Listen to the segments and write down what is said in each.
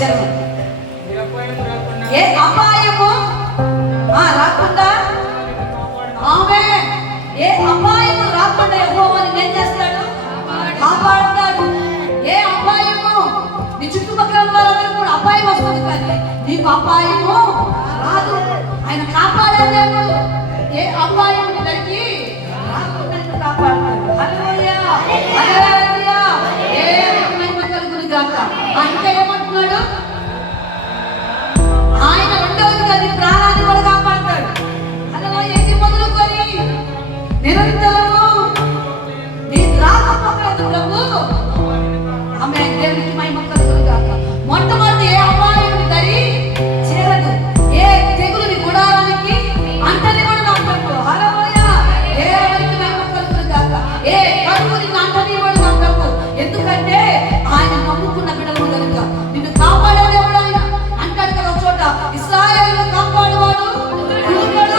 చదువు. ఏ అపాయము రాకుండా ఆమె ఏ అపాయము రాకుండా యెహోవాని ఏం చేస్తాడు? కాపాడుతాడు. ఏ అపాయము నీ చుట్టుపక్కల వాళ్ళందరూ కూడా అపాయం వస్తుంది, కానీ నీకు అపాయము రాదు. ఆయన కాపాడేదేమో ఏ అపాయం దగ్గరికి రాకుండా కాపాడుతాడు. హల్లెలూయా, హల్లెలూయా. ఏ మహిమ కలుగును గాక. అంటే ఏమంటున్నాడు? ఆయన రెండవదిగా నీ ప్రాణాన్ని కూడా కాపాడతాడు. హల్లెలూయా. ఇది మొదలుకొని నిరంతరము నీ రాకపోకలేదు ప్రభు. ఆమె దేవునికి మహిమ కలుగును గాక. మొట్టమొదటి ఏ అపాయం దరి చేరదు, ఏ తెగులు గుడారానికి అంటని కూడా నా ప్రభు. హల్లెలూయా. దేవునికి మహిమ కలుగును గాక. ఏ కరువు నిన్ను అంటని కూడా నా ప్రభు. ఎందుకంటే ఆయన నమ్ముకున్న బిడ్డలు కనుక నిన్ను కాపాడే దేవుడు ఆయన. అంటాడు కదా ఒక చోట, ఇశ్రాయేలును కాపాడువాడు దేవుడు కాదు,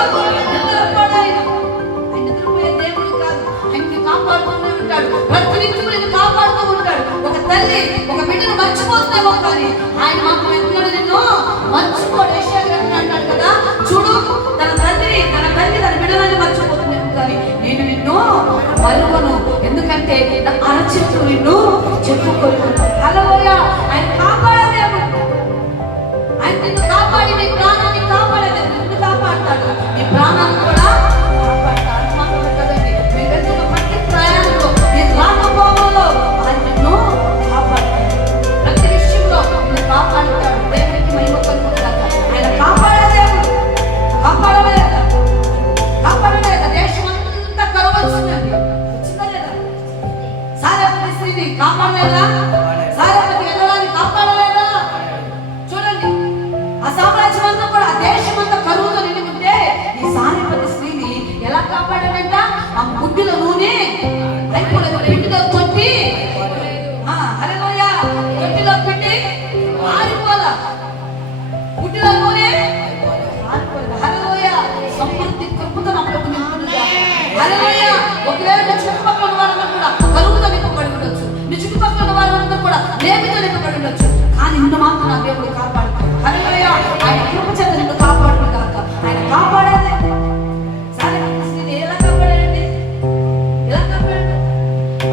ఆయన్ని కాపాడుతూనే ఉంటాడు. ప్రతి నిత్యం నిన్ను కాపాడుతూ ఉంటాడు. ఒక తల్లి ఒక బిడ్డను మర్చిపోతుందేమో, కానీ ఆయన మాత్రం ఎన్నడూ నిన్ను మర్చిపోడు. యెషయా గ్రంథం అంటాడు కదా, చూడు తన తల్లి తన బిడ్డలని మర్చిపోతుందేమో, కానీ నేను నిన్ను మరువను, ఎందుకంటే నా అరచేతులు నిన్ను చెప్పుకోను. హల్లెలూయా. ఆయన కాపాడేదేమో, ఆయన నిన్ను కాపాడి నీ ప్రాణాన్ని కాపాడేదేమో. నిన్ను కాపాడతాడు, నీ ప్రాణాన్ని కూడా కాపాడతాడు. మాత్రమే కదండి, మీరు వెళ్తున్న ప్రతి ప్రయాణంలో నీ రాకపోవడంలో ఆయన నిన్ను కాపాడతాడు. ప్రతి విషయంలో నిన్ను కాపాడుతాడు. దేవునికి మహిమ కలుగును గాక. ఆయన కాపాడేదేమో, కాపాడలేదా? దేశం అంతా కరువు వచ్చిందండి, వచ్చిందా లేదా? సారెపతి స్త్రీని కాపాడలేదా? సారెపతి ఎదరాన్ని కాపాడలేదా? చూడండి, ఆ సామ్రాజ్యం అంతా కూడా ఆ దేశం అంతా కరువుతో నిండి ఉంటే ఈ సారెపతి స్త్రీని ఎలా కాపాడాడంట? ఆ గుడ్డిలో నూనె అయిపోలేదు, పిండిలో కొట్టి, హల్లెలూయా, కొట్టిలో పిండి ఆరిపోలా, గుడ్డిలో నూనె ఆరిపోలేదు. హల్లెలూయా. సమృద్ధి కృపతో నా ప్రభు నింపునుగా. హల్లెలూయా. ఒకవేళ నీ చుట్టుపక్కల ఉన్న వాళ్ళందరూ కూడా కరువుతో నింపబడి ఉండొచ్చు, నీ చుట్టుపక్కల ఉన్న వాళ్ళందరూ కూడా లేమితో నింపబడి ఉండొచ్చు, కానీ నిన్ను మాత్రం నా దేవుడు కాపాడుతాడు. హల్లెలూయా. ఆయన కృప చేత నిన్ను కాపాడును గాక. ఆయన కాపాడేదే. సారెపతి స్త్రీని ఎలా కాపాడాడండి? ఎలా కాపాడాడు?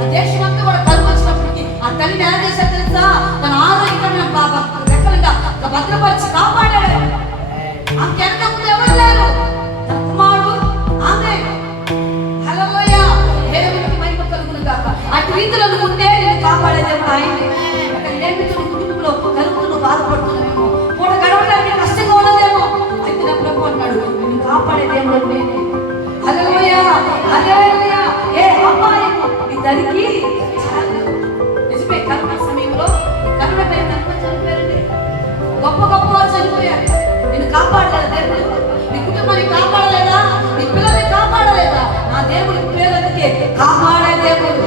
ఆ దేశం అంతా కూడా కరువు వచ్చినప్పటికీ ఆ తల్లిని ఎలా చేశాడు తెలుసా? తన ఆరోగ్యమైన రెక్కలుగా భద్రపరిచి కాపాడాడు. ఆమె వెనక ముందు ఎవరు లేరు, తన కుమారుడు ఆమె. హల్లెలూయా. దేవునికి మహిమ కలుగును గాక. అటు రీతిలో ఉంటే నేను కాపాడేదేమో ఆయన. లేమితో కుటుంబంలో కలుగుతూ బాధపడుతున్నామేమో, పూట గడవడానికి కష్టంగా ఉన్నదేమో, అయితే నా ప్రభు అన్నాడు, నిన్ను కాపాడేదేమో నేనే. హల్లెలూయా, హల్లెలూయా. ఏ అపాయము నీ దరికి చేరలేదు. నిజమే, కరోనా సమయంలో కరోనా టైం ఎంతమంది చనిపోయారండి? గొప్ప గొప్ప వారు చనిపోయారు. నిన్ను కాపాడలేదా దేవుడు? నీ కుటుంబాన్ని కాపాడలేదా? నీ పిల్లల్ని కాపాడలేదా? నా దేవుడి పిల్లలకి కాపాడే దేవుడు.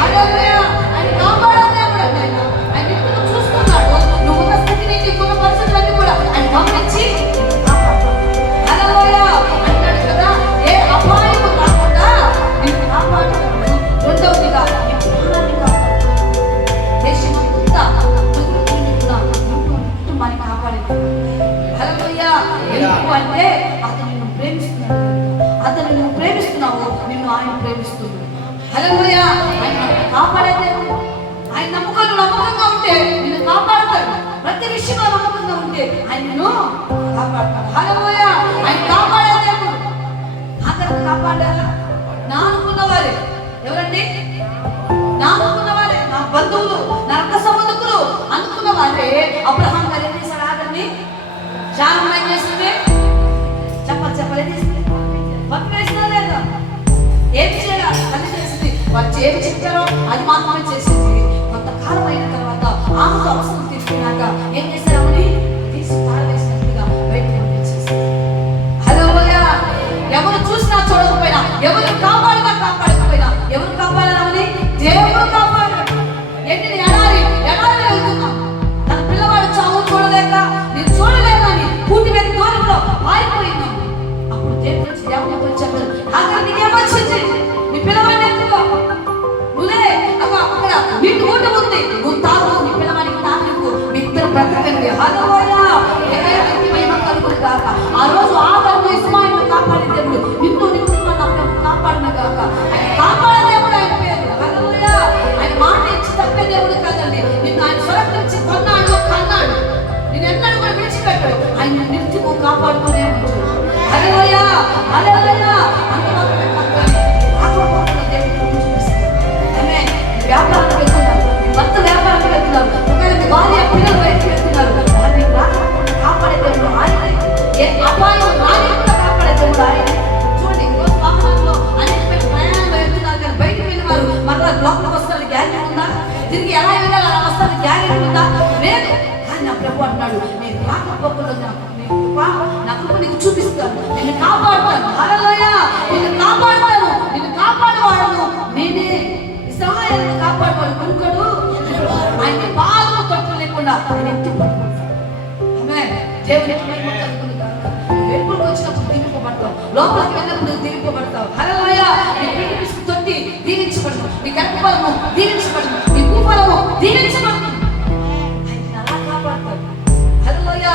హల్లెలూయా. ఆయన కాపాడే దేవుడు. ఆయన నిన్ను చూస్తున్నాడు. నువ్వు ఉన్న స్థితిని, నీకున్న పరిస్థితులన్నీ కూడా ఆయన గమనించి కాపాడతాడు. హల్లెలూయా. అంటాడు కదా, ఏ అపాయము రాకుండా నిన్ను కాపాడుతాడు. రెండవదిగా నీ ప్రాణాన్ని కాపాడుతాడు. దేశం అంతా కుటుంబాన్ని కాపాడేది. హల్లెలూయా. ఎందుకు అంటే అతను నిన్ను ప్రేమిస్తున్నాడు. అతను నువ్వు ప్రేమిస్తున్నావు, నిన్ను ఆయన ప్రేమిస్తున్నాడు. హల్లెలూయా. ఆయన కాపాడేదేమో. ఆయన నమ్మకంగా ఉంటే నిన్ను కాపాడతాడు. ప్రతి విషయంలో నమ్మకంగా ఉంటే ఆయన నిన్ను కాపాడతాడు. హల్లెలూయా. ఆయన కాపాడేదేమో. అందరూ కాపాడారా? నా అనుకున్న వారే. ఎవరండి? నా అనుకున్న వారే, నా బంధువులు, నా రక్త సంబంధికులు అనుకున్న వారే. అబ్రహాం గారు ఏం చేశాడు? ఆగండి. శారమ్మ ఏం చేస్తుంది? చెప్పలేదు చేసింది. భక్తి వేసినా లేదా? ఏం చేయాలి? తల్లి చేసింది. వాళ్ళు ఏమి చెప్పారో అది మాత్రమే చేసింది. కొంతకాలం అయిన తర్వాత ఆమెకు అవసరం తీసుకున్నాక ఏం చేశారని తీసి పారవేసినట్టుగా బయటకు పంపించేసింది. హల్లెలూయా. ఎవరు చూసినా చూడకపోయినా, ఎవరు కాపాడకపోయినా, ఎవరు కాపాడాలని? దేవుడు కాపాడాడు. ఎన్ని ఎడారి వెళ్తున్నాం. తన పిల్లవాడు చావు చూడలేక, నేను చూడలేదని కూటి మీద దూరంలో పారిపోయింది. అప్పుడు దేవుడు చెప్పారు, అక్కడ నీకేమొచ్చింది? నీ పిల్లవాడిని ఎందుకో నువ్వే అక్కడ నీకు ఊట ఉంది, నువ్వు తాగు, నీ పిల్లవాడికి తాగు, మీ ఇద్దరు బ్రతకండి. హల్లెలూయా. దేవునికి మహిమ కలుగును గాక. ఆ రోజు ఆదాము ఇస్మాయిల్ను కాపాడిన దేవుడు నిన్ను కాపాడిన గాక. ఆయన కాపాడే దేవుడు, ఆయన పేరు. హల్లెలూయా. ఆయన మాట ఇచ్చి తప్పే దేవుడు కాదండి. నిన్ను ఆయన స్వరక్షించి కొన్నాడు, కన్నాడు. నేను ఎన్నడూ కూడా విడిచిపెట్టాడు. ఆయన నిత్యము కాపాడుతూనే ఉంటాడు. హల్లెలూయా. హల్లెలూయా. వ్యాపారానికి వెళ్తున్నారు, భర్త వ్యాపారానికి వెళ్తున్నారు, ఒకవేళ మీ భార్య పిల్లలు బయటకు వెళ్తున్నారు, వారిని రాకుండా కాపాడే దేవుడు ఆయనే. ఏ అపాయం రాకుండా కాపాడే దేవుడు ఆయనే. చూడండి, ఈరోజు వాహనంలో అనేకమైన ప్రయాణంలో వెళ్తున్నారు, కానీ బయటకు వెళ్ళి వారు మరలా లోపలికి వస్తారని గ్యారెంటీ ఉందా? తిరిగి ఎలా వెళ్ళాలి అలా వస్తారని గ్యారెంటీ ఉందా? లేదు. కానీ నా ప్రభు అంటున్నాడు, నేను రాకపోకుండా నా కృప నీకు చూపిస్తాను, నిన్ను కాపాడుతాను. హల్లెలూయా. నిన్ను కాపాడుతాను, నిన్ను కాపాడువాడను నేనే. ఇశ్రాయేలును కాపాడువాడు కొనుకడు, ఆయన పాదము తొట్టు లేకుండా ఆయన ఎత్తి పట్టుకుంటాడు. ఆమేన్. దేవునికి మహిమ కలుగును గాక. వెలుపలికి వచ్చినప్పుడు దీవింపబడతావు, లోపలికి వెళ్ళినప్పుడు దీవింపబడతావు. హల్లెలూయా. నీ పిల్లి పిసుకు తొట్టి దీవించబడును, నీ గర్భఫలము దీవించబడును, నీ భూఫలము దీవించబడును. ఆయన అలా కాపాడతాడు. హల్లెలూయా.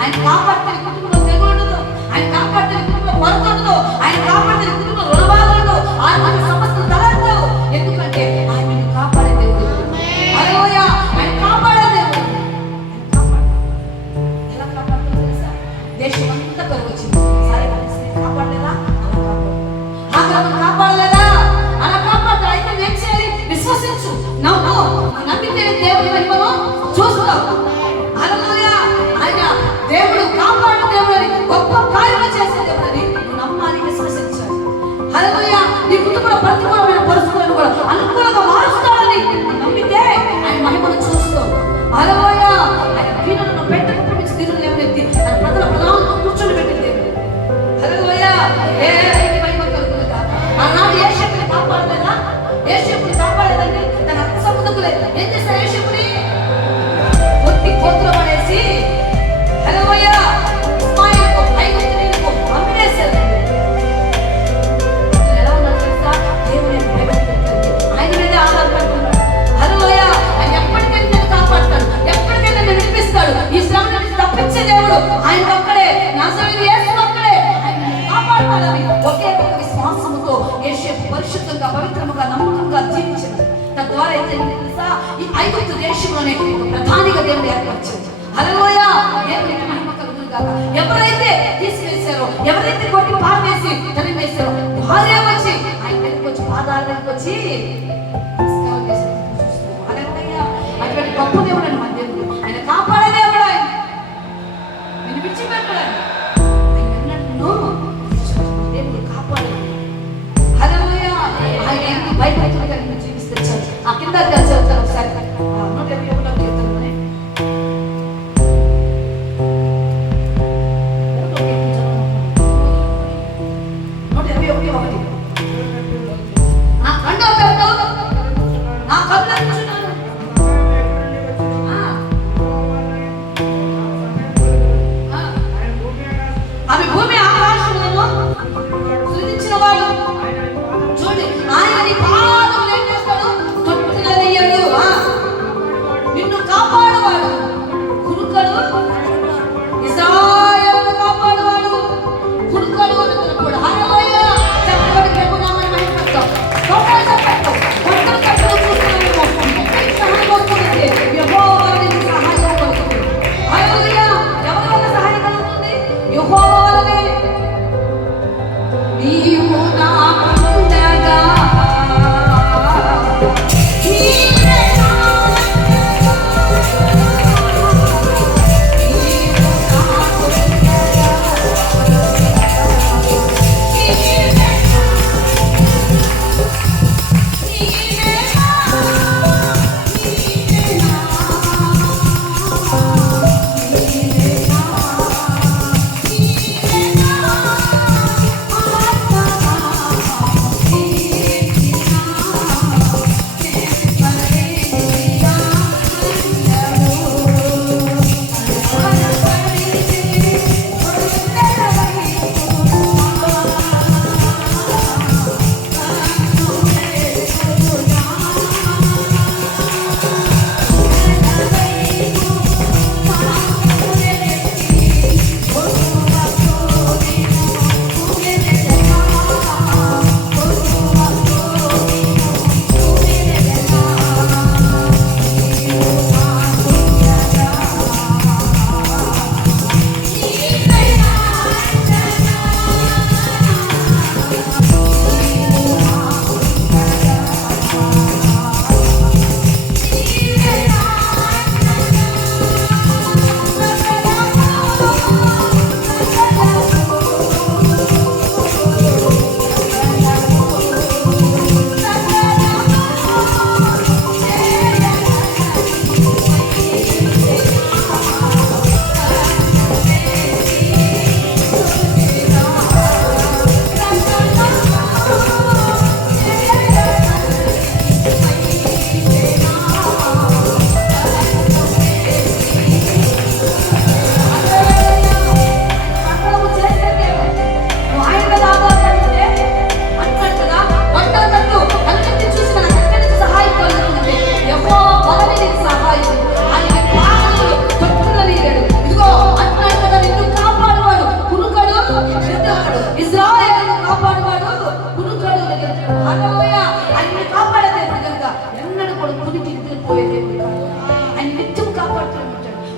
ఆయన కాపాడితే కుటుంబంలో తెగులు ఉండదు, ఆయన కాపాడితే కుటుంబంలో కొరత ఉండదు, ఆయన కాపాడితే కుటుంబంలో రుణబాధలు, ఆయన సమస్యలు తలెత్తవు. ఎందుకంటే ఆయన కాపాడే దేవుడు. హల్లెలూయా. ఆయన కాపాడే దేవుడు. ఎలా కాపాడుతుందో తెలుసా? దేశం అంతా కరువు వచ్చింది, సరే కాపాడలేదా? కాపాడలేదా? అలా కాపాడు. అయితే ఏం చేయాలి? విశ్వసించు, నమ్ము. నమ్మితే దేవుడి మహిమను చూస్తావు. హల్లెలూయా. ఆయన దేవుడు కాపాడు దేవుడని, గొప్ప కార్యము చేసే దేవుడని నువ్వు నమ్మాలి, విశ్వసించాలి. హల్లెలూయా. నీ కుటుంబంలో ప్రతికూలమైన పరిస్థితులను కూడా అనుకూలంగా మారుస్తాడని నమ్మితే ఆయన మహిమను చూస్తావు. హల్లెలూయా. ఆయన దీనులను పెట్టకు నుంచి దీనులు లేవనెత్తి ఆయన ప్రజల ప్రధానంతో కూర్చొని పెట్టిన దేవుడు. హల్లెలూయా. దేవునికి మహిమ కలుగును గాక. ఆనాడు యోసేపుని కాపాడలేదా? యోసేపుని కాపాడేదండి. తన అత్త సముద్రులే ఏం చేశారు? యోసేపుని కొట్టి కోతులు పడేసి, హల్లెలూయా, ఇస్మాయిలుకు ఐగుప్తునీయులకు అమ్మేశారు. ఎలా ఉన్నారు తెలుసా? దేవుని ఆయన మీదే ఆధారపడుతున్నాడు. హల్లెలూయా. ఆయన ఎప్పటికైనా నేను కాపాడుతాడు, ఎప్పటికైనా నేను విడిపిస్తాడు. ఈ శ్రమ నుంచి తప్పించే దేవుడు ఆయన ఒక్కడే, నజరేయుడు యేసు ఒక్కడే. ఆయన కాపాడుతాడని ఒకే ఒక విశ్వాసముతో యోసేపు పరిశుద్ధంగా, పవిత్రముగా, నమ్మకంగా జీవించాడు. తద్వారా ఏం జరిగింది తెలుసా? ఈ ఐగుప్తు దేశంలోనే ఒక ప్రధానిగా దేవుడు ఏర్పరిచాడు. హల్లెలూయా. దేవునికి మహిమ కలుగును గాక. ఎవరైతే తీసివేశారో, ఎవరైతే కొట్టి పారవేసి తరిమేశారో, వారే వచ్చి ఆయన దగ్గరికి వచ్చి పాదాల దగ్గరికి వచ్చి నమస్కారం చేసి చూస్తున్నారు. హల్లెలూయా. అటువంటి గొప్ప దేవుడు అని మన దేవుడు. ఆయన కాపాడే దేవుడు. ఆయన నిన్ను విడిచిపెట్టడు. ఆయన అన్నట్టు దేవుడు కాపాడే. హల్లెలూయా. ఆయన ఎందుకు భయపడుతుంది నిన్ను జీవిస్తే చాలు. ఆ కింద కలిసి వెళ్తారు ఒకసారి. 171 కీర్తనలోనే నా కళ్ళను చూస్తున్నాను,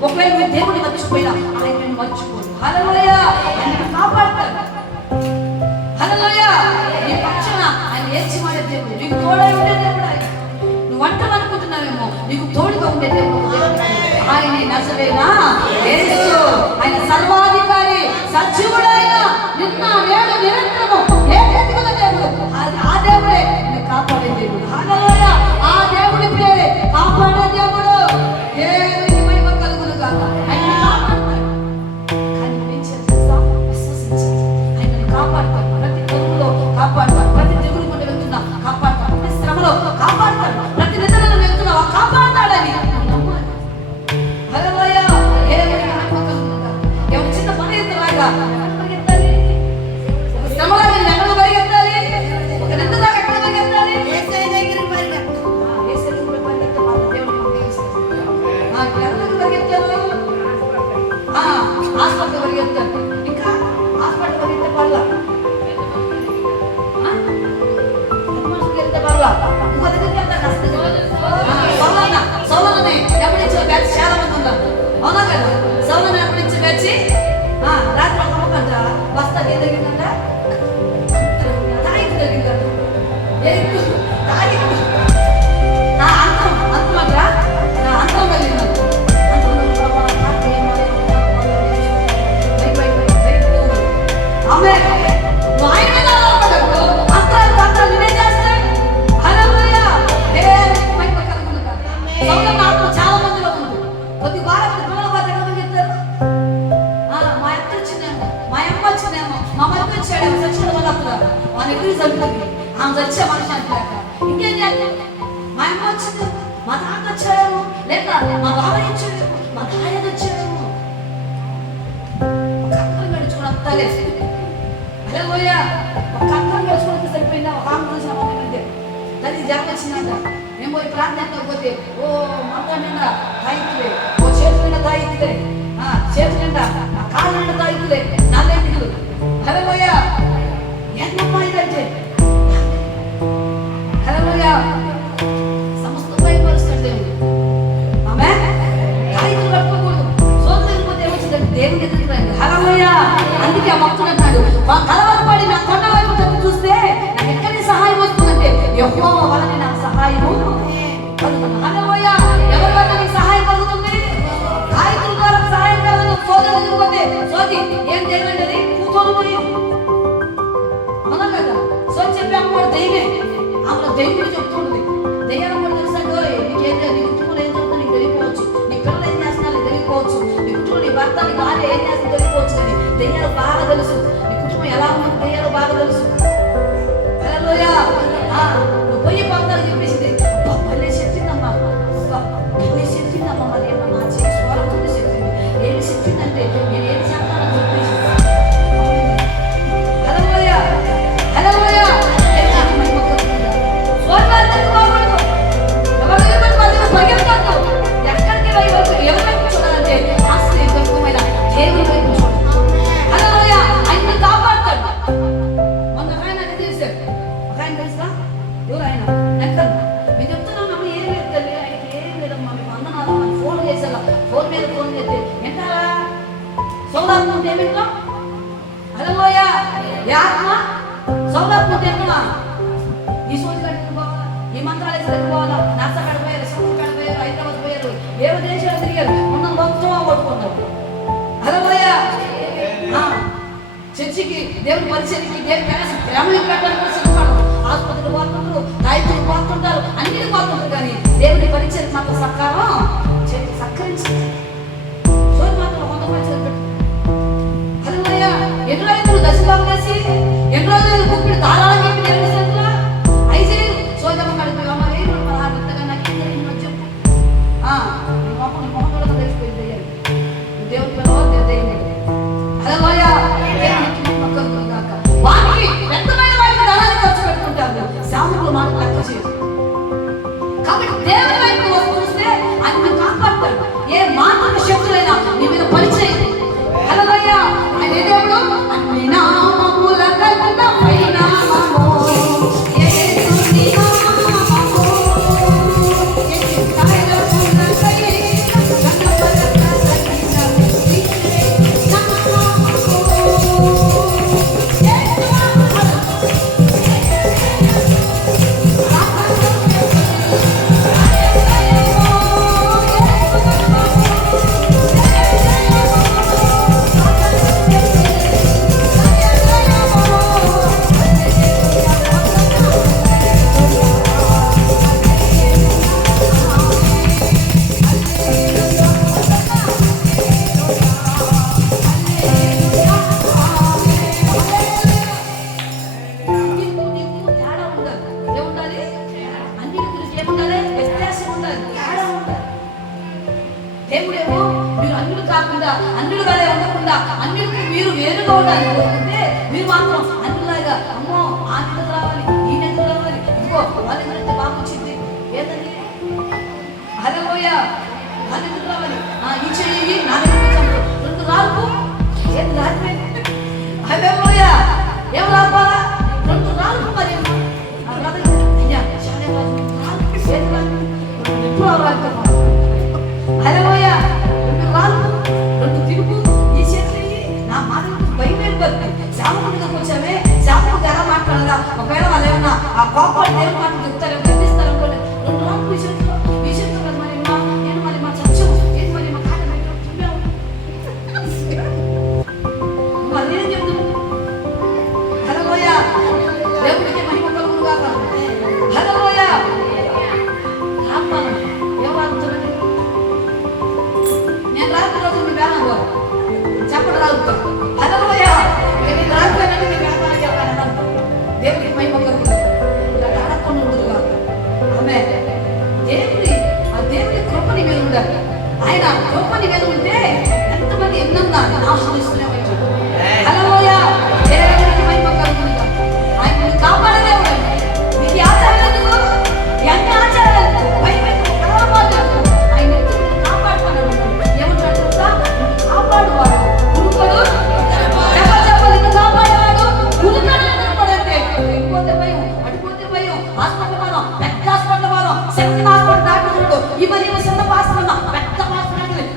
ఒకవేళ మీరు దేవుడిని మర్చిపోయినా ఆయన నిన్ను మర్చిపోడు. హల్లెలూయా. ఆయన కాపాడతాడు. హల్లెలూయా. నీ పక్షాన ఆయన ఏడ్చిమాడే దేవుడు, నీకు తోడై ఉండే దేవుడు ఆయన. నువ్వు వంటలు అనుకుంటున్నావేమో, నీకు తోడుగా ఉండే దేవుడు ఆయనే నజరేయుడైన యేసు. ఆయన సర్వాధికారి, సజీవుడైన నిన్న నేడు నిరంతరము ఏకైక దేవుడు. ఆ దేవుడే నిన్ను కాపాడే దేవుడు. హల్లెలూయా. ఆ దేవుడి పేరే కాపాడే దేవుడు. దేవునికి మహిమ కలుగును గాక. ఆయన కాపాడతాడు. కానీ ఏం చేస్తా? విశ్వసించాలి. ఆయనను కాపాడతాడు. ప్రతి తెగులులో కాపాడతాడు. ప్రతి తెగులు గుండా వెళ్తున్నా కాపాడతాడు. ప్రతి శ్రమలో కాపాడతాడు. ప్రతి నిద్రలో వెళ్తున్నావా కాపాడతాడని నమ్మాలి. హల్లెలూయా. దేవునికి మహిమ కలుగును గాక. ఎవరు చిన్న పని ఎత్తలాగా పరిగెత్తాలి. ఒక శ్రమలో ఎక్కడ పరిగెత్తాలి? ఒక నిద్ర దాకా ఎక్కడ పరిగెత్తాలి? యేసయ్య దగ్గరికి పరిగెత్తాలి. యేసయ్య దగ్గరికి పరిగెత్తే మన దేవునికి హాస్పిటల్ పరిగెత్తారు. ఇంకా హాస్పిటల్ పరిగెత్తే పర్లా, వెళ్తే పర్లా, ఇంకో దగ్గరికి వెళ్తా సౌలనే ఎప్పటి నుంచి బ్యాచ్ చాలా మంది ఉన్నారు. అవునా కదా? సౌలనే ఎప్పటి నుంచి బ్యాచ్ రాత్రి ఒక కంట వస్తా ఏ తగ్గిందంట, తాయికి తగ్గిందంట. నా అంతం అంతమంట, నా అంతం కలిగిందంట. నువ్వు ఆయన మీద ఆధారపడకు. అంతరాలు నేనే చేస్తాను. హల్లెలూయా. దేవునికి మహిమ కలుగును గాక. సౌలన్న ఆత్మ చాలా మందిలో ఉంది. కొద్ది వారం పిల్లల బాధ ఎక్కడ చెప్తారు? మా అత్త వచ్చిందేమో, మా అమ్మ వచ్చిందేమో, మా మధ్య వచ్చాడేమో, చచ్చిన వల్ల అప్పుడు మన ఎదురు చదువుతుంది. ఆమె వచ్చే మనిషి అంటాక ఇంకేం చేస్తాం? మా అమ్మ వచ్చిందేమో, మా తాత వచ్చాడేమో, లేక మా బాబాయ్ వచ్చాడేమో, మా తాయ వచ్చాడేమో. ఒక అర్థం గడుచుకుని అంతాలే. హల్లెలూయా. ఒక అర్థం గడుచుకుని సరిపోయిందా? ఒక ఆమె చూసామంటే తల్లి జ్ఞాపకం వచ్చిందంట. మేము పోయి ప్రార్థన పోతే ఓ మంట నిండా తాయితులే, ఓ చేతి నిండా తాయితులే, చేతి నిండా కాళ్ళ నిండా తాయితులే, నాలుగు. హల్లెలూయా. ఏంటమ్మా ఇదంటే? హల్లెలూయా. సమస్త భయపరుస్తాడు దేవుడు. ఆమె తాయితులు కట్టుకోకూడదు. సోదరు వెళ్ళిపోతే ఏమొచ్చిందంటే దేవుని ఎదురు రండి. హల్లెలూయా. అందుకే ఆ భక్తుడు అంటాడు, మా కలవరపడి నా కొండ వైపు చూస్తే నాకు ఎక్కడి సహాయం వస్తుందంటే యెహోవా వలన నాకు సహాయము కలుగుతుంది. హల్లెలూయా. ఎవరి వల్ల నీకు సహాయం కలుగుతుంది? తాయితుల ద్వారా సహాయం కలగదు. సోదరు వెళ్ళిపోతే సోది ఏం చేయమంటది? కూతురు పోయి అవునా కదా? సోది చెప్పి అమ్మడు దెయ్యమే. ఆమె దెయ్యం చెప్తుండదు. దెయ్యాలు కూడా తెలుసండి, నీకేం నీ కుటుంబంలో ఏం జరుగుతుందో నీకు తెలియకపోవచ్చు, నీ పిల్లలు ఏం చేస్తున్నా నీకు తెలియకపోవచ్చు, నీ కుటుంబం నీ భర్త నీ భార్య ఏం చేస్తుందో తెలియకపోవచ్చు, కానీ దెయ్యాలు బాగా తెలుసు. నీ కుటుంబం ఎలా ఉంటుంది దెయ్యాలు బాగా తెలుసు. హల్లెలూయా. నువ్వు పోయి పొందాలి చెప్పేసింది. భలే చెప్పిందమ్మా, భలే చెప్పిందమ్మా. మరి ఏమన్నా నా చేసి స్వరంతో చెప్పింది. ఏమి చెప్పిందంటే నేను ఏం చేస్తానని చెప్పేసి. హల్లెలూయా. హల్లెలూయా. స్వర్గాలు తెలుసుకోకూడదు. ఎవరు పరిగెత్తద్దు. ఎక్కడికి ఎవరి చూడాలంటే ఆశ్రయ దుర్గమైన దేవుని వైపు చూడాలి. హల్లెలూయా. ఆయన కాపాడతాడు. మొన్న ఒక ఆయన అన్ని చేశాడు. ఒక ఆయన తెలుసా? ఎవరు ఆయన? ఎక్కడ మేము చెప్తున్నాం అమ్మ ఏం లేదు తల్లి, ఆయనకి ఏం లేదమ్మా, మేము అందనాలు ఫోన్ చేసేలా ఫోన్ మీద ఫోన్ చేస్తే ఎంటారా సౌదాత్మ ఏమిటో. హల్లెలూయా. ఏ ఆత్మ సౌదాత్మ ఏంటా? ఈ సోది కట్టుకు పోవాలా, ఈ మంత్రాలు వేసి కట్టుకోవాలా, నర్స కడిపోయారు, సొంత కడిపోయారు, హైదరాబాద్ పోయారు, ఏ దేశాలు తిరిగారు, ఉన్న మొత్తం కొట్టుకున్నారు. హల్లెలూయా. చర్చికి దేవుని పరిచయకి దేవుని గ్రామీణ పెట్టడానికి సిద్ధపడరు. ఆసుపత్రికి పోతుంటారు, తాయితులు పోతుంటారు, అన్నిటికి పోతుంటారు, కానీ దేవుని పరిచయం మాత్రం సక్కారం సక్కరించింది. సోది మాత్రం కొంత పరిచయం పెట్టు. హల్లెలూయా. ఎన్ని రోజులు దశభాగం వేసి ఎన్ని రోజులు గుప్పిడి ధారాళం చెప్పి దేవుని చేతుల్లో ఐదు సోదమ్మ కడుపు మరి విత్తగా నాకు చెప్పు. మొహం కూడా తెలిసిపోయింది దేవుని పిల్లలు దయ్యం. హల్లెలూయా. వారికి వ్యక్తమైన వారికి ధనాన్ని ఖర్చు పెట్టుకుంటారు, శాములు మాటలు లెక్క చేయరు. కాబట్టి దేవుని వైపు చూస్తే ఆయన దేవుడేమో మీరు అన్యులు కాకుండా అన్యులుగానే ఉండకుండా అన్యులకు మీరు వేరుగా ఉండాలి కోరుకుంటే మీరు మాత్రం అన్యులాగా అమ్మో ఆ నిధులు రావాలి ఈ నిధులు రావాలి ఇదిగో వాళ్ళ నిధులు బాగా వచ్చింది ఏదండి హల్లెలూయా ఆ నిధులు రావాలి ఈ చెయ్యి నా నిధులు రెండు రాకు ఏది రాకపోయింది హల్లెలూయా ఏం రాపాలా రెండు రాకు మరి అయ్యా చాలా రాకు ఏది రాకు ఎప్పుడు రాకు హల్లెలూయా రెండు రాకు రెండు తిరుగు ఈ చేతులు నా మాటలకు భయమేం బతుకు శాపకుడిగా వచ్చామే శాపకుడు ఎలా మాట్లాడాలా ఒకవేళ వాళ్ళు ఏమన్నా ఆ కోపాలు దేవుని మాటలు చెప్తారు గర్దిస్తారు అనుకోండి రెండు రాకు ఈ చేతులు మరి మా నేను మరి మా చచ్చు ఏది మరి మా కాట తుమ్మావు మరి ఏం చెప్తాను హల్లెలూయా దేవుడికి మహిమ కలుగును గాక హల్లెలూయా రామ్మను ఏం రాకుతున్నాను నేను రాత్రి రోజు మీ వేళ చెప్పడం రాగుతాను హల్లెలూయా నేను రాకపోయినంటే మీ వ్యాపారానికి వెళ్ళాను దేవుడికి మహిమ కలుగును ఇలా అడగకుండా ఉండదు కాదు ఆమె దేవుడి కృపని మీద ఉండాలి ఆయన కృపని మీద ఉంటే ఎంతమంది ఎన్నందా ఆశ్రయిస్తూనే వచ్చాడు హల్లెలూయా దేవుడికి మహిమ కలుగును ఆయన కాపాడే దేవుడు నీకు ఆచారాలు ఎన్ని ఆచారాలు భయపెట్టు కలవబాటు ఆయన కాపాడుతున్నాడు ఏమంటాడు తెలుసా కాపాడువాడు ఉరుకడు చెప్పలు కాపాడేవాడు ఉరుకడు అంటే ఇంకోతే భయం అటుపోతే భయం హాస్పిటల్ వారం పెద్ద హాస్పిటల్ వారం శక్తి హాస్పిటల్ డాక్టర్ ఈ మరి చిన్న పాస్టర్ పెద్ద పాస్టర్ కమిషన్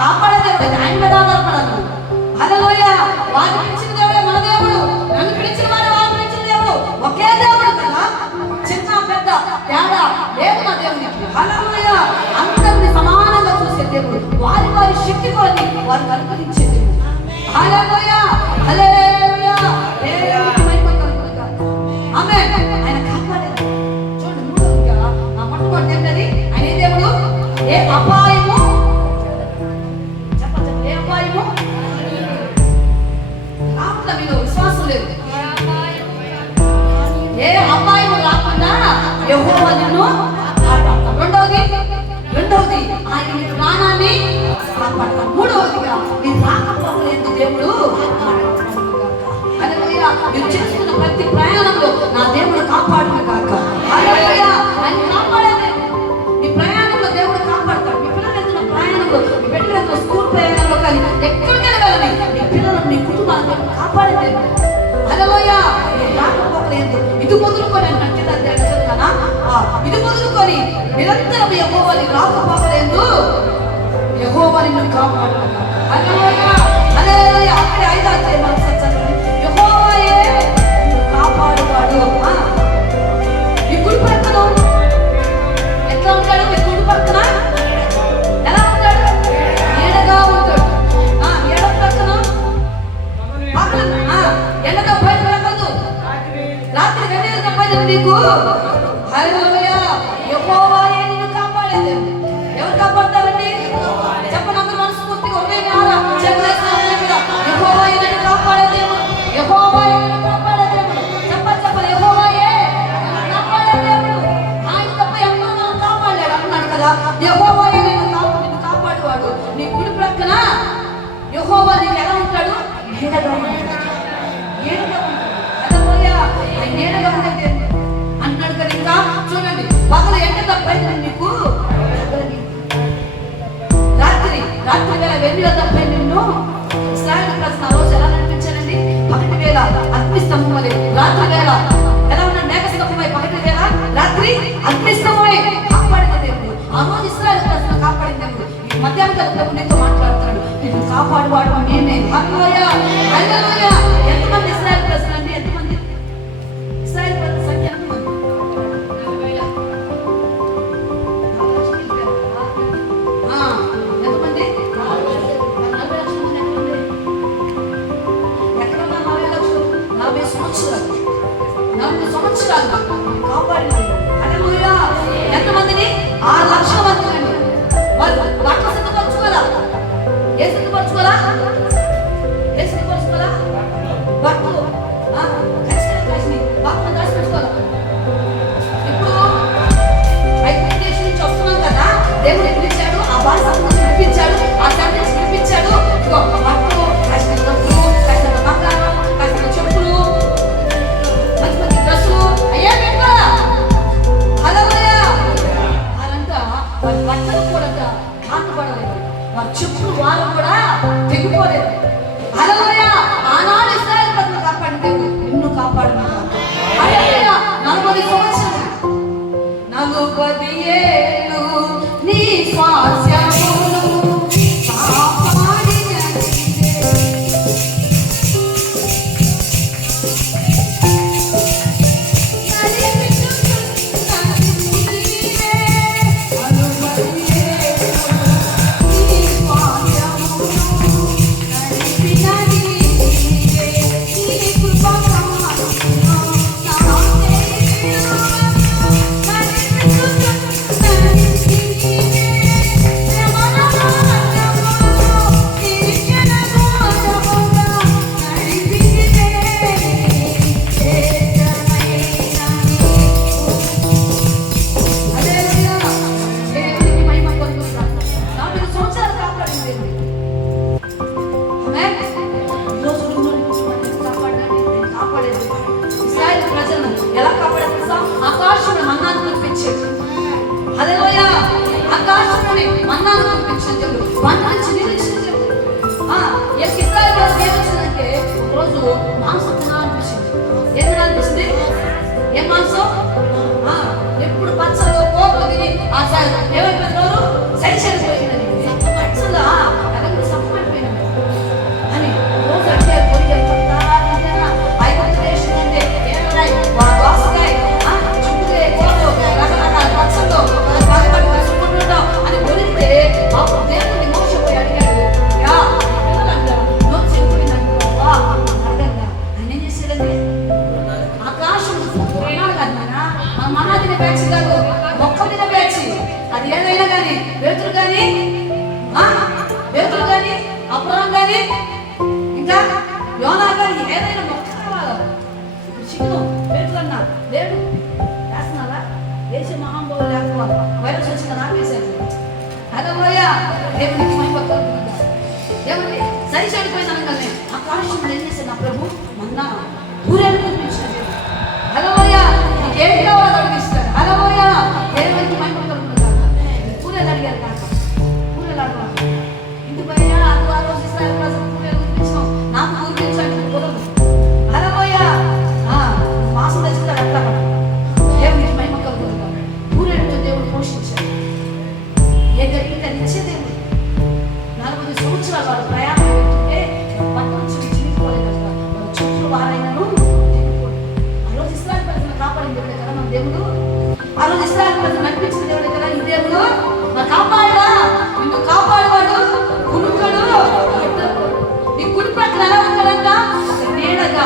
కాపాడే ఆయన మీద ఆధారపడదు హల్లెలూయా వారిని పిలిచిన దేవుడే మన దేవుడు నన్ను పిలిచిన వాడు వారిని పిలిచిన దేవుడు ఒకే దేవుడు కదా చిన్న పెద్ద తేడా లేదు మా దేవునికి హల్లెలూయా అందరిని సమానంగా చూసే దేవుడు వారి వారి శక్తి కొలది వారికి అనుగ్రహించే దేవుడు హల్లెలూయా హల్లెలూయా దేవునికి మహిమ కలుగును గాక ఆమేన్ ఆయన కాపాడే చూడండి మూడోదిగా ఆ మొట్టమొదటి ఏంటది ఆయన ఏ దేవుడు ఏ అపాయము రావట్ల మీద విశ్వాసం లేదు ఏ అపాయం రాకుండా యెహోవా నిన్ను కాపాడతాడు రెండవది ఆయన నీ ప్రాణాన్ని కాపాడతాడు మూడవదిగా నీ రాకపోకలేదు దేవుడు హల్లెలూయా మీరు చేస్తున్న ప్రతి ప్రయాణంలో నా దేవుడు కాపాడును గాక హల్లెలూయా ఆయన కాపాడేది నీ ప్రయాణంలో దేవుడు కాపాడతాడు మీ పిల్లలు వెళ్తున్న ప్రయాణంలో మీ బిడ్డలు వెళ్తున్న స్కూల్ ప్రయాణంలో కానీ ఎక్కడికైనా వెళ్ళని నీ పిల్లలను నీ కుటుంబాన్ని కాపాడేది హల్లెలూయా రాకపోకలేదు ఇది మొదలుకొని చదువుతానా ఇది మొదలుకొని నిరంతరం యెహోవాని రాకపోకలేదు యెహోవా నిన్ను కాపాడును హల్లెలూయా హల్లెలూయా అక్కడ 5వ అధ్యాయం చదవండి యెహోవాయే నిన్ను కాపాడువాడు నీ కుడి పక్కన ఎట్లా ఉంటాడు నీ కుడి పక్కన ఎలా ఉంటాడు నీడగా ఉంటాడు ఎడమ పక్కన ఎండగా బయట వెళ్ళదు రాత్రి వెన్నెల తప్పదు నీకు హల్లెలూయా యెహోవాయే నిన్ను కాపాడేది ఎవరు కాపాడతారండి చెప్పండి అందరూ మనస్ఫూర్తిగా ఒకే ఆరా చెప్పలేసాను యెహోవాయే నిన్ను కాపాడేది యెహోవాయే నిన్ను కాపాడేది చెప్పండి యెహోవాయే నిన్ను కాపాడేది ఆయన తప్ప ఎవరు మనం కాపాడలేడు అన్నాడు కదా యెహోవాయే నిన్ను కాపాడువాడు నీ కుడి ప్రక్కన యెహోవా నీకు ఎలా ఉంటాడు నీడగా ఉంటాడు హల్లెలూయా ఆయన నీడగా ఉంటే అన్నాడు కదా ఇంకా చూడండి పగలు ఎండ తప్పైంది నీకు రాత్రి వేళ వెన్నెల తప్పైంది నిన్ను ఇశ్రాయేలు ప్రజలు ఆ రోజు ఎలా నడిపించానండి పగటి వేళ అగ్నిస్తంభం వలె రాత్రి వేళ ఎలా ఉన్న మేఘస్తంభమై పగటి వేళ రాత్రి అగ్నిస్తంభమై కాపాడిన దేవుడు ఆ రోజు ఇశ్రాయేలు ప్రజలను కాపాడిన దేవుడు మధ్యాహ్నం కదా నీతో మాట్లాడుతున్నాడు నిన్ను కాపాడువాడు నేనే హల్లెలూయా హల్లెలూయా ఎంతమంది ఇశ్రాయేలు ప్రజలు అండి ఎంతమంది ఇశ్రాయేలు ప్రజల సంఖ్య ఎంతమంది ఎంతమంది 40 లక్షల మంది ఎక్కడ 40 లక్షలు 40 సంవత్సరాలు 40 సంవత్సరాలు కాపాడింది హల్లెలూయా ఎంతమందిని 6 లక్షల మంది వాళ్ళు వాటిని సిద్ధపరచుకోవాలా ఏ సిద్ధపరచుకోవాలా ఏ సిద్ధపరచుకోవాలి కాపాడును. హల్లెలూయా. 40 సంవత్సరాలు 40 ఏళ్ళు నీ స్వాస్యమును కాపాడినదిదే. నడిపించుచున్నది నీవే. 40 ఏళ్ళు నీ స్వాస్యమును నడిపినది నీవే. నీ కృప ఎలా కాపాడారు తెలుసా? ఆకాశంలో మన్నాను కురిపించాడు. హల్లెలూయా. ఆకాశంలోని మన్నాను కురిపించాడు దేవుడు. వాటి నుంచి నిలిచిన దేవుడు. ఇస్రాయేల్ వాళ్ళకి ఏమొచ్చిందంటే ఒకరోజు మాంసం తినాలనిపించింది. ఏం తినాలనిపించింది? ఏం మాంసం? ఎప్పుడు పచ్చలో కోపం తిని ఏమైపోయినారు? సైచెడిపోయిందని పచ్చలో అక్కడ సప్పమైపోయినాడు అని రోజు అంటే పొడి ఐదు దేశం అంటే ఏమన్నాయి దోసకాయ చుట్టూ కోళ్ళు రకరకాల పచ్చళ్ళు పగబడి కలుసుకుంటుంటాం అని బొలిస్తే అప్పుడు దేవుడిని మోసపోయి అడిగాడు. యా నువ్వు చెప్పుకున్నాను అడగంగా ఆయన ఏం చేశాడండి? ఆకాశం కొన్నాడు కదా మన మహాదిన బ్యాచ్ కాదు, మొక్క మీద బ్యాచ్. అది ఏదైనా కానీ వేతులు కానీ అబ్రహాం కానీ ఇంకా యోనా కానీ ఏదైనా మొక్క కావాలి. ఇప్పుడు చిన్ను వేతులు అన్నారు లేడు వేస్తున్నారా? వేసే మహాంబోలు లేకపోవాలి. వైరస్ వచ్చింది నాకేసాను. హల్లెలూయా. దేవునికి మహిమ కలుగును. ఏమండి సరి చెడిపోయిందని కానీ ఆకాశంలో ఏం చేశాడు నా ప్రభు? మన్నా ఊరేళ్ళు కురిపించాడు. హల్లెలూయా. నీకేం కావాలో అడిగిస్తాడు. హల్లెలూయా. దేవునికి మహిమ కలుగును. ఊరేళ్ళు అడిగారు కాక ఊరేళ్ళు అడగాలి. ఇంటి పైన ఆ రోజు ఇస్రాయేల్ ప్రజలు ఊరేళ్ళు కురిపించాం. నాకు కురిపించండి కుదరదు. హల్లెలూయా. మాసం తెచ్చుకుంటాడు అట్లా. దేవునికి మహిమ కలుగును. ఊరేళ్ళతో దేవుడు పోషించాడు. ఏ జరిగితే అది ఇచ్చే దేవుడు. 40 సంవత్సరాలు వాడు ప్రయాణం పెట్టుకుంటే పట్టణం చిరిగిపోలేదు కదా. చుట్టూ వారైనను ఆ రోజు ఇస్రాయేల్ ప్రజలను కాపాడిన దేవుడే కదా మన దేవుడు. ఆ రోజు ఇస్రాయేల్ ప్రజలు నడిపించిన దేవుడే కదా ఈ దేవుడు. మరి కాపాడా? నిన్ను కాపాడేవాడు కునుకడు. నీ కుడి ప్రక్కన ఎలా ఉంటాడంట? నీడగా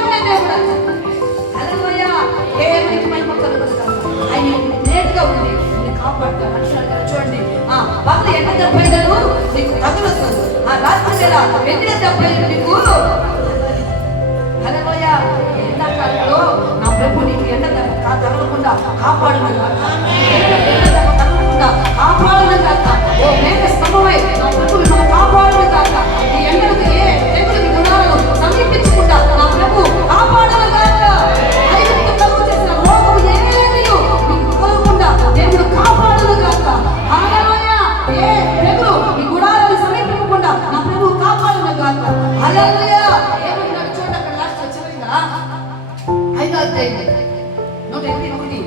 ఉండే దేవుడు అంట. హల్లెలూయా. దేవునికి మహిమ కలుగును. ఆయన నేరుగా ఉంది కాపాడుతాడు. అంటున్నాడు కదా చూడండి. పగలు ఎండ దెబ్బైనను నీకు తగులుతుంది. రాత్రి వేళ వెండిన దెబ్బైన నీకు. హల్లెలూయా. ఎండాకాలంలో నా ప్రభు నీకు ఎండ తగలకుండా కాపాడును గాక. ఎండ దెబ్బ తగలకుండా కాపాడును గాక. ఓ మేఘ స్తంభమై నా ప్రభు మిమ్మల్ని కాపాడును గాక. ఈ ఎండలకు ఏ తెగులు గుణాలను సమీపించకుండా నా ప్రభు కాపాడును గాక. ఐగుప్తు ప్రభు చేసిన రోగము ఏమీ నీకు కలగకుండా దేవుడు కాపాడును గాక. హల్లెలూయా. ఏ తెగులు ఈ గుణాలను సమీపించకుండా నా ప్రభు కాపాడును గాక. హల్లెలూయా. ఏమంటున్నాడు చూడండి అక్కడ లాస్ట్ చివరిగా 5వ అధ్యాయం 181.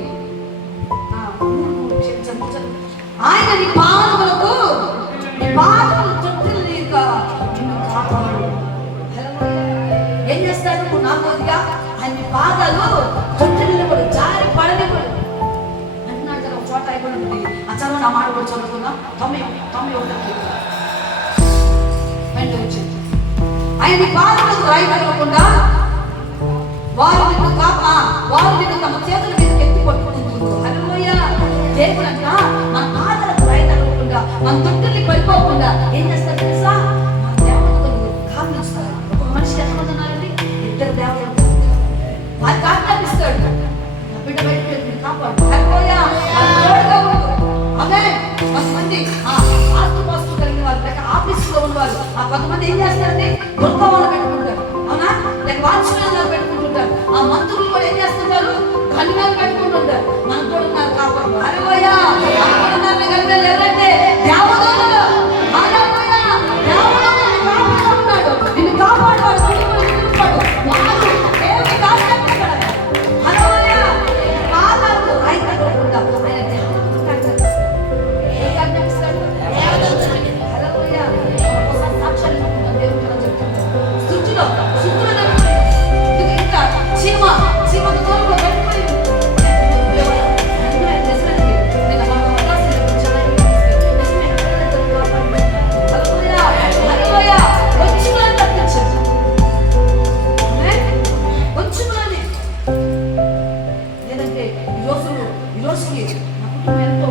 ఆయన నీ పాదములకు తొట్టిల్ని కాపాడు. ఏం చేస్తాడు? 4వదిగా ఆయన నీ పాదాలు తొట్టిల్ని కూడా జారి పడనివ్వడు అంటున్నాడు కదా. ఒక చోట అయిపోయింది. ఆ చదువు నా మాట కూడా చదువుకుందాం. 91 వచ్చింది. ఆయన నీ పాదములకు రాయి తగలకుండా వారు నిన్ను తమ చేతుల మీద ఎత్తి పట్టుకుని. హల్లెలూయా. దేవుడు అంట మన పాదాలకు రాయి తగలకుండా మన తొట్టుల్ని పడిపోకుండా ఏం చేస్తారు తెలుసా? మన దేవతలు కామిస్తారు. ఒక మనిషి ఎంతమంది ఉన్నారండి? 2 దేవతలు. వారికి ఆజ్ఞాపిస్తాడు నా బిడ్డ బయటకు కాపాడు. హల్లెలూయా. ఆమేన్. కొంతమంది ఆస్తు కలిగిన వాళ్ళు లేక ఆఫీసులో ఉన్నవాళ్ళు కొంతమంది ఏం చేస్తారంటే గొప్పవాళ్ళు పెట్టుకుంటారు. అవునా? లేక వాచ్మెన్ పెట్టుకుంటుంటారు. ఆ మంత్రులు కూడా ఏం చేస్తుంటారు? కన్యాలు పెట్టుకుంటుంటారు. మనకు కూడా ఉన్నారు కాపాడు. హల్లెలూయా. ఎవరంటే దేవదూతలు. హల్లెలూయా. దేవదూతలు కాపాడుతున్నాడు. నిన్ను కాపాడువాడు. వారు దేవుని సుత్తులో ఇంకా చీమకు దూరంలో వెళ్ళిపోయింది. లేదంటే ఈ రోజుకి నా కుటుంబం ఎంతో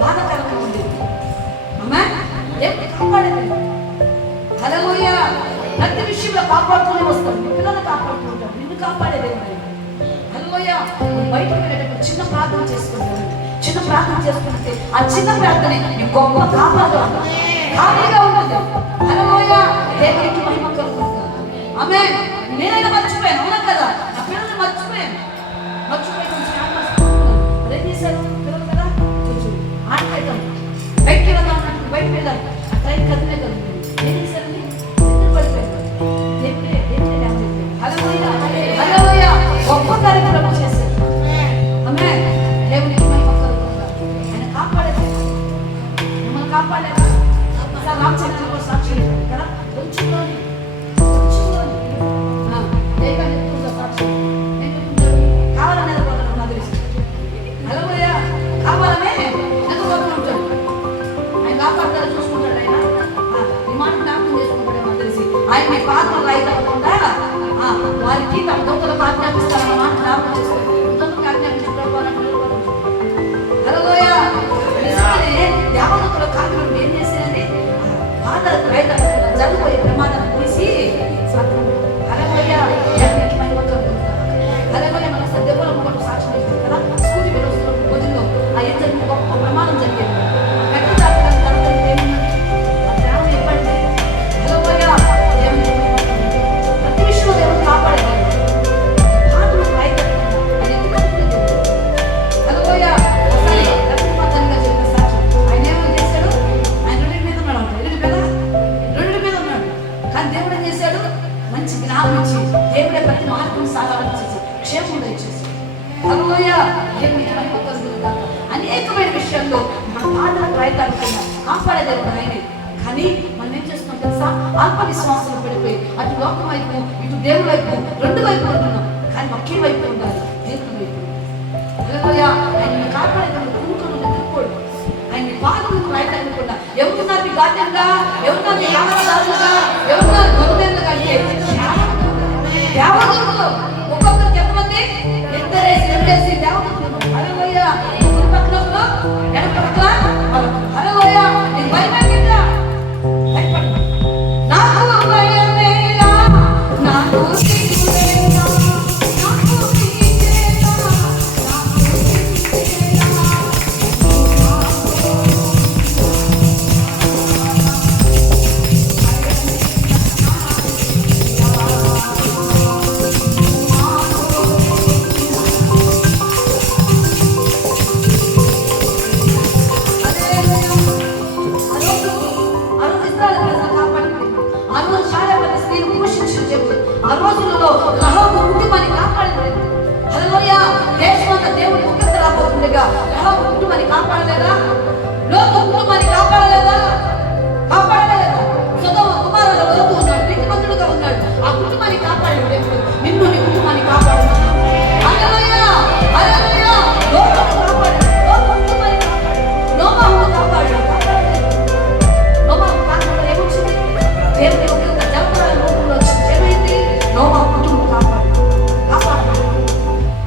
బాధాకరంగా ఉంది. అమ్మా దేవుడు కాపాడేది. హల్లెలూయా. ప్రతి విషయంలో కాపాడుతూనే వస్తాం. మీ పిల్లలు కాపాడుతూ ఉంటారు. నిన్ను కాపాడేది. హల్లెలూయా. బయటకు వెళ్ళేటప్పుడు చిన్న ప్రార్థన చేసుకుంటాను. చిన్న ప్రార్థన చేసుకుంటే ఆ చిన్న ప్రార్థన నీ గొప్ప కాపాడు ఖాళీగా ఉంటుంది. హల్లెలూయా. దేవునికి మహిమ కలుగుతుంది. ఆమేన్. నేనైనా మర్చిపోయాను, అవునా కదా? నా పిల్లల్ని మర్చిపోయి కొంచెం ఆత్మ ఏం చేశారు పిల్లలు కదా, కొంచెం ఆటలేద్దాం, బయటకి వెళ్దాం అన్నట్టు బయటకు వెళ్ళాం. ఆ ట్రైన్ కదిలే కదా, ఏం చేశారండి? దేవుడే హల్లెలూయా. గొప్ప కార్యక్రమం చేశారు. ఆమేన్. దేవునికి మహిమ కలుగుతుంది. ఆయన కాపాడేది. మిమ్మల్ని కాపాడలేదా? రామచంద్ర సాక్షి కదా, కొంచెంలోని సాక్షి కావాలని నిలబడతాను. నాకు తెలుసు. హల్లెలూయా. కావాలనే నిలబడుతూ ఉంటాడు. ఆయన కాపాడతారు, చూసుకుంటాడు. ఆయన ఈ మాట జ్ఞాపకం చేసుకుంటాడు. నాకు తెలిసి ఆయన మీ పాత్రలు అయితకుండా వారికి తమ దొంగలకు ఆజ్ఞాపిస్తారన్న మాట జ్ఞాపకం చేసుకోండి. దొంగలకు ఆజ్ఞాపించుకోవాలని హల్లెలూయా. దేవదూతల కార్యక్రమం ఏం చేశారండి? పాత్రలకు రైతు జరుగుపోయే ప్రమాదాన్ని తీసి హల్లెలూయా. దేవునికి మహిమ కలుగుతుంది. హల్లెలూయా. మన సద్యపలం కూడా సాక్ష్యం ఇస్తుంది కదా, స్కూల్ వస్తున్న రోజుల్లో ఆ ఇద్దరికి గొప్ప ప్రమాదం జరిగేది. పెద్ద జాతకాల తర్వాత గ్రామం ఇవ్వండి. హల్లెలూయా. దేవునికి ప్రతి విషయంలో దేవుడు కాపాడేవాడు. పాత్రలకు రైతు హల్లెలూయా. ఒకసారి రత్నపాతంగా చెప్పిన సాక్ష్యం. ఆయన ఏమో చేశాడు? ఆయన రెండింటి మీద ఉన్నాడు. రెండింటి మీద ఉన్నాడు. కానీ దేవుడు ఏం చేశాడు? మంచి జ్ఞానం ఇచ్చి దేవుడే ప్రతి మార్గం సాగాలని చేసి క్షేమంగా ఇచ్చేసి హల్లెలూయా. దేవునికి మహిమ కలుగుతుంది. అనేకమైన విషయాల్లో మన పాత్రలకు రైతు అనుకున్నాం. కాపాడే దేవుడు ఆయనే. కానీ మనం ఏం చేస్తున్నాం తెలుసా? అల్ప విశ్వాసం పడిపోయి అటు లోకం వైపు ఇటు దేవుడి వైపు రెండు వైపు ఉంటున్నాం. కానీ ఒకే వైపు ఉండాలి, దేవుడి వైపు. హల్లెలూయా. ఆయన కాపాడే దేవుడు కూతురు నిద్రపోడు. ఆయన పాత్రలకు రైతు అనుకున్నా. ఎవరున్నారు మీ గార్డెన్గా? ఎవరున్నారు మీ యావదారులుగా? ఎవరున్నారు గొర్రెలుగా? అంటే దేవదూతలు. ఒక్కొక్కరికి ఎంతమంది? ఇద్దరేసి రెండేసి దేవదూతలు. హల్లెలూయా. ఒక పక్కన ఎడమ పక్కన హల్లెలూయా. నీకు భయమే కదా? భయపడు. నాకు భయమేలా, నాకు సిగ్గులేలా, నాకు సిగ్గేలా, నాకు సిగ్గేలా. ఆ రోజులలో రహాబు కుటుంబాన్ని కాపాడలేదు. హల్లెలూయా. దేశమంతా దేవుని ఉగ్రత రాబోతుండగా రహాబు కుటుంబాన్ని కాపాడలేదా? లోతు కుటుంబాన్ని కాపాడలేదా? కాపాడలేదా? సొదొమ కుమారుల లోతు ఉన్నాడు, నీతిమంతుడుగా ఉన్నాడు. ఆ కుటుంబాన్ని కాపాడాడు దేవుడు. నిన్ను నీ కుటుంబాన్ని కాపాడు. హల్లెలూయా. హల్లెలూయా. లోతును కాపాడాడు. లోతు కుటుంబాన్ని కాపాడాడు. నోవాహును కాపాడాడు. నోవాహు కాకుండా ఏమొచ్చింది? దేవుని ఉగ్రత జలప్రళయ రూపంలో వచ్చింది. ఏమైంది? నోవాహు కుటుంబం కాపాడు.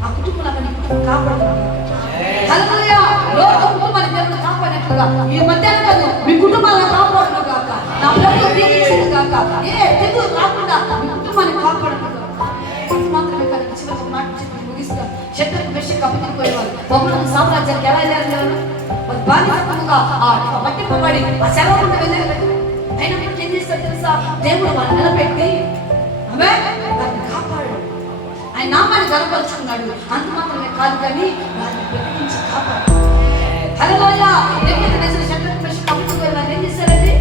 ఆ కుటుంబాన్ని నీ కుటుంబం కాపాడు. హల్లెలూయా. లోతు కుటుంబాన్ని దేవుడు కాపాడినట్లుగా ఈ మధ్యాహ్నం కాదు, మీ కుటుంబాలను కాపాడును గాక. నా ప్రభువు దీవించును గాక. ఏ తెగులు రాకుండా మీ కుటుంబాన్ని కాపాడును గాక. మాత్రమే కాదు, చివరికి ఒక మాట చెప్పి ముగిస్తాను. శత్రుకు మెషి కప్పిపోయేవారు బహుళ సామ్రాజ్యానికి ఎలా వెళ్ళారు? బాధ్యతగా పట్టింపబడి ఆ సెలవు వెళ్ళారు. అయినప్పుడు ఏం చేస్తారు తెలుసా? దేవుడు వాళ్ళు నిలబెట్టి వారిని కాపాడు. ఆయన నామాన్ని గనపరుచుకున్నాడు. అంత మాత్రమే కాదు, కానీ వారిని ప్రకటించి కాపాడు. హల్లెలూయా. శత్రుకు మెషి కప్పిపోయే వారు ఏం చేశారండి?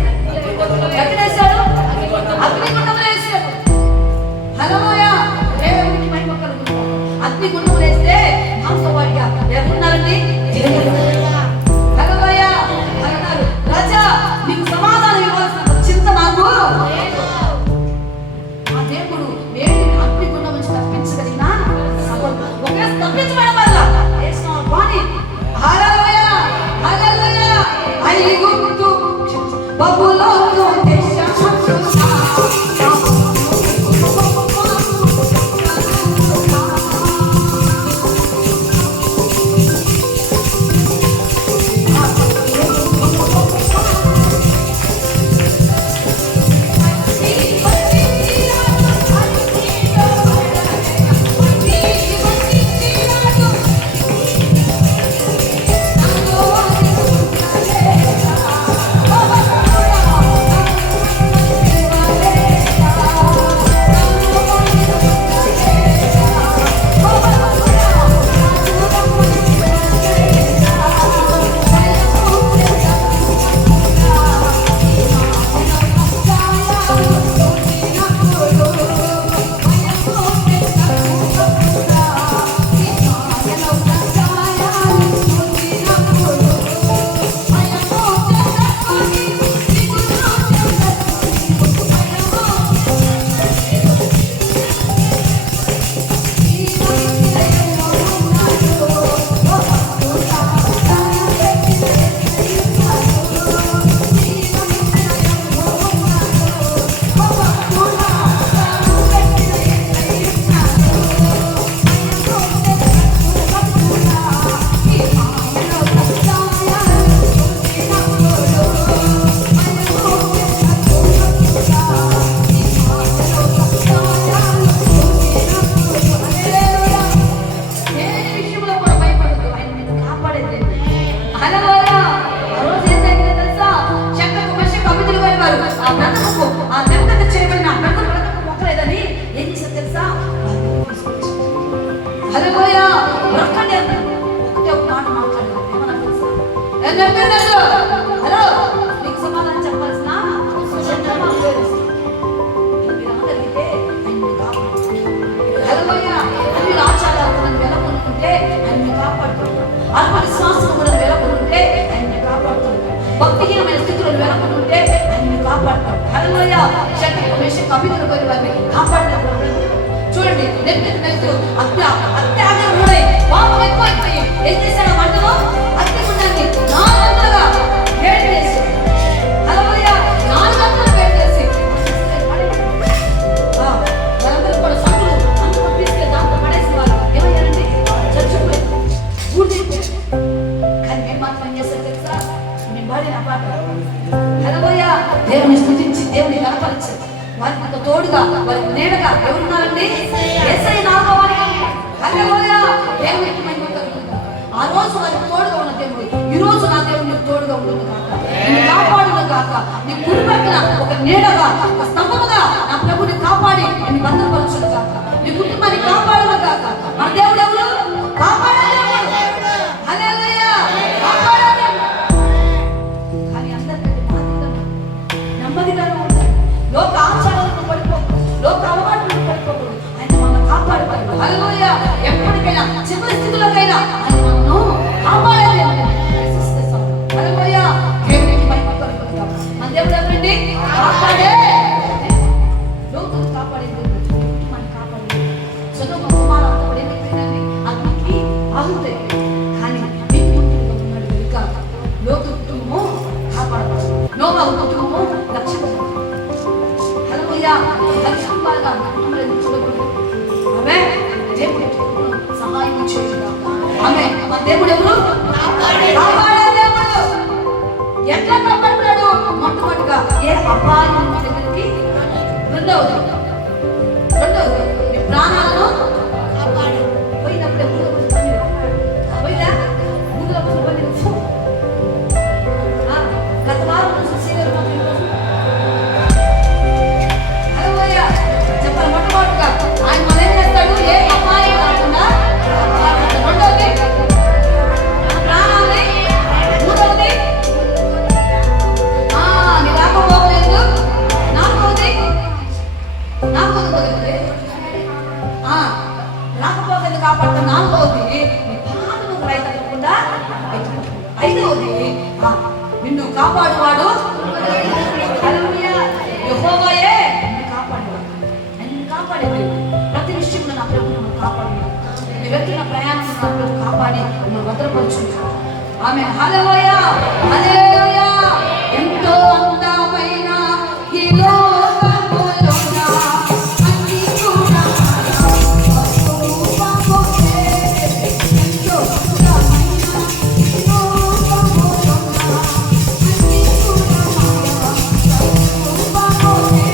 ఎక్కడేశాడు? అగ్నిగుండంలో వేశాడు. హల్లెలూయా. దేవునికి మహిమ కలుగుతుంది. అగ్నిగుండంలో వేస్తే మాంస వాడిగా ఎవరున్నారండి? హల్లెలూయా. అన్నారు, రాజా నీకు సమాధానం ఇవ్వాల్సిన చింత నాకు. ఆ దేవుడు దేవుడు వేడిని అగ్నిగుండం నుంచి తప్పించగలిగిన సమర్థుడు. ఒకవేళ తప్పించబడడం వల్ల వేసిన వాణి హల్లెలూయా హల్లెలూయా ఐగుప్తు బబులోను దేశమంతునా భక్తిహీనమైన స్థితిలో వెనకుంటే ఆయన్ని కాపాడతాడు. హల్లెలూయా శక్తికి మేషకు అభివృద్ధి కొని వారిని కాపాడినప్పుడు చూడండి అత్యాగం కూడా పాపం ఎక్కువైపోయి ఏం చేశాడు? మంటలో అగ్నిగుండాన్ని 4 గంటలుగా వేడి చేసి హల్లెలూయా 4 గంటలు వేడి చేసి వాళ్ళందరూ కూడా సంతులు అందరూ తీసుకెళ్ళి దాంట్లో పడేసి వాళ్ళు ఏమయ్యారండి? చచ్చిపోయారు, ఊడిపోయారు. కానీ మేము మాత్రం ఏం చేస్తాం తెలుసా? మేము పాడిన పాట హల్లెలూయా దేవుని స్తుతించి దేవుని కనపరిచారు. వారికి తోడుగా వారికి నీడగా ఎవరున్నారండి? యేసయ్య నామములో హల్లెలూయా దేవునికి మహిమ కలుగును. ఆ రోజు వారికి తోడుగా ఉన్న దేవుడు ఈ రోజు నా దేవుడు నీకు తోడుగా ఉండును గాక, నిన్ను కాపాడును గాక, నీ కుడి పక్కన ఒక నీడగా ఒక స్తంభముగా నా ప్రభుని కాపాడి నిన్ను భద్రపరచును గాక, నీ కుటుంబాన్ని కాపాడును గాక. మన దేవుడు ఎవరు? కాపాడే దేవుడు. హల్లెలూయా కాపాడే దేవుడు. కానీ అందరికంటే నెమ్మదిగానే ఉంటారు. లోక ఆచారాలను పడిపోకూడదు, లోక అలవాట్లను పడిపోకూడదు. ఆయన మనల్ని కాపాడుతాడు. హల్లెలూయా ఎప్పటికైనా చివరి స్థితిలోకైనా ఆయన మనను కాపాడే దేవుడు. హల్లెలూయా దేవునికి మహిమ కలుగును గాక. మన దేవుడు ఎవరండి? కాపాడే లోతును కాపాడే దేవుడు, కుటుంబాన్ని కాపాడే సొదొమ కుమార కూడా ఏమైపోయిందండి? అగ్నికి ఆహుతైపోయింది. కానీ నీతిమంతుడుగా ఉన్నాడు కనుక లోతు కుటుంబము కాపాడబడదు, నోవహు కుటుంబము రక్షించబడదు. కుటుంబాలుగా కుటుంబాలు చూడకూడదు. ఆమె దేవుడు సహాయం చేయగా ఆమె మన దేవుడు ఎవరు? కాపాడే దేవుడు. ఎట్లా కాపాడుతాడు? మొట్టమొదటిగా ఏ అపాయం మీ దగ్గరికి, రెండవది మీ ప్రాణాలను కాపాడు. పోయినప్పుడే పోయినా ముందులో గత వారం నుంచి సీనియర్ చెప్పాలి. మొట్టమొదటిగా ఆయన మనం ఏం చేస్తాడు? ఏ అపాయం కాకుండా రెండవది ప్రాణాన్ని, మూడవది నీ రాకపోలేదు, నాలుగవది రాకపోలేదు కాపాడుతా, నాలుగవది నీ పాదము రైతు తప్పకుండా, ఐదవది నిన్ను కాపాడువాడు యెహోవాయే. నిన్ను కాపాడువాడు, నిన్ను కాపాడు కాపాడే దేవుడు. ప్రతి విషయంలో నా ప్రభు మిమ్మల్ని కాపాడి మీ వెళ్తున్న ప్రయాణం నా ప్రభు కాపాడి మిమ్మల్ని భద్రపరుచుకుంటాడు. ఆమె హల్లెలూయా హల్లెలూయా. ఎంతో అందమైన ఈ లోకములోన అన్ని కూడా స్వరూపములే. ఎంతో అందమైన ఈ లోకములోన అన్ని కూడా స్వరూపములే.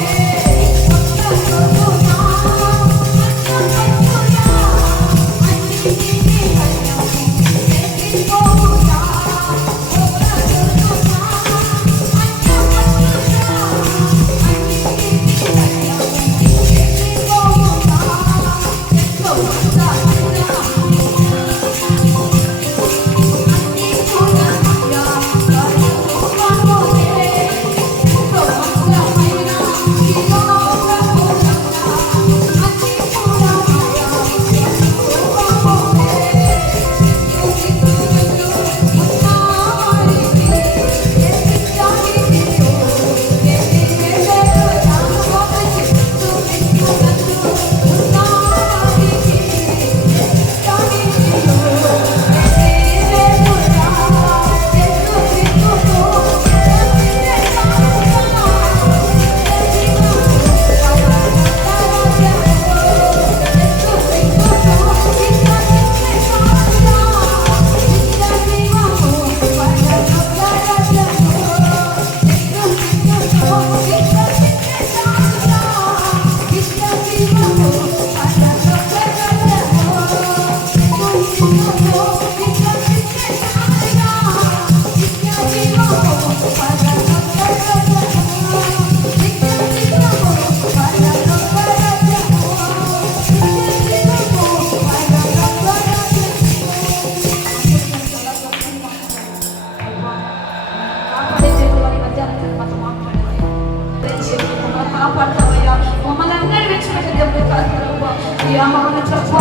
కాపాడతావయ్యా. మమ్మల్ని అందరూ విడిచిపెట్టే దేవుడు కాదు ప్రభు. ఈ అమ్మను చెప్ప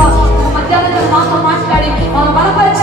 మధ్యాహ్నం మాతో మాట్లాడి బలపరిచి